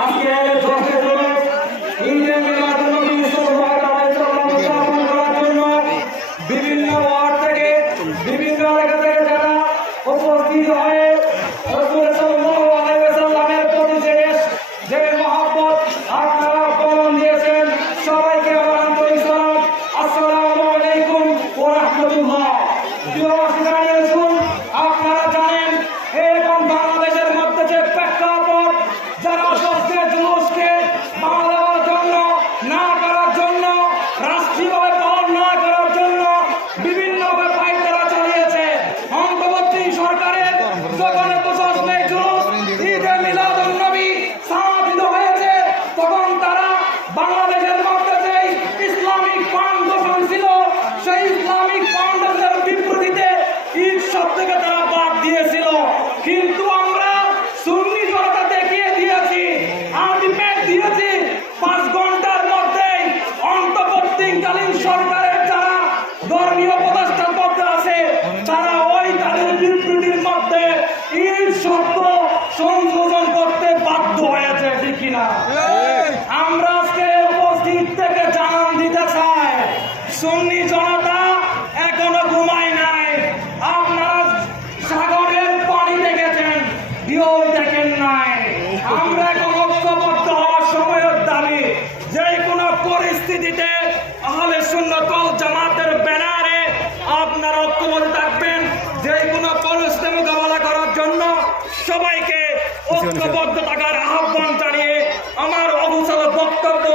আজকে ঈদে মিলাদুন্নবী সাল্লাল্লাহু আলাইহি ওয়াসাল্লাম উদযাপন করার জন্য বিভিন্ন ওয়ার্ড থেকে বিভিন্ন এলাকা থেকে যারা উপস্থিত হয়ে রাসূল সাল্লাল্লাহু আলাইহি ওয়াসাল্লামের প্রতি যে মহব্বত আপনারা পালন দিয়েছেন, সবাইকে আমার আন্তরিক সালাম। আসসালামু আলাইকুম ওয়া রাহমাতুল্লাহ। আপনারা জানেন এরকম বাংলাদেশের মধ্যে যে প্রেক্ষাপট, যারা সবচেয়ে জুলুসকে বাংলা দেওয়ার জন্য না করার জন্য, রাষ্ট্রীয়ভাবে পালন না করার জন্য বিভিন্নভাবে পায়তারা চালিয়েছে। অন্তর্বর্তী সরকারের যখন 25 মে জুলুস ঈদে মিলাদুন্নবী সামাজিত হয়েছে, তখন তারা বাংলাদেশের মধ্যে যে ইসলামিক ফাউন্ডেশন ছিল, সেই ইসলামিক ফাউন্ডেশনের বিপরীতে ঈদ শব্দকে তারা বাদ দিয়েছিল। কিন্তু আমরা সুন্নি জনতা দেখিয়ে দিয়েছি, আলটিমেট দিয়েছি 5 ঘন্টার মধ্যেই অন্তর্বর্তীকালীন সরকারের যারা ধর্মীয় উপদেষ্টার মধ্যে আছে, তারা ওই তাদের বিবৃতির মধ্যে ঈদ শব্দ সংশোধন করতে বাধ্য হয়েছে, ঠিক কিনা? আমরা আজকে উপস্থিত থেকে জানান দিতে চাই, সুন্নি জনতা এখনো ঘুমায় নাই। আপনারা সাগরের পানি দেখেছেন, ঢেউ দেখেন নাই। আমরা এখন ঐক্যবদ্ধ হওয়ার সময়ের দাবি, যে কোনো পরিস্থিতিতে আহলে সুন্নাত ওয়াল জামাতের ব্যানারে আপনারা ঐক্যবদ্ধ থাকবেন। যে কোনো পরিস্থিতি মোকাবেলা করার জন্য সবাইকে ঐক্যবদ্ধ থাকার আহ্বান জানিয়ে আমার অবসর বক্তব্য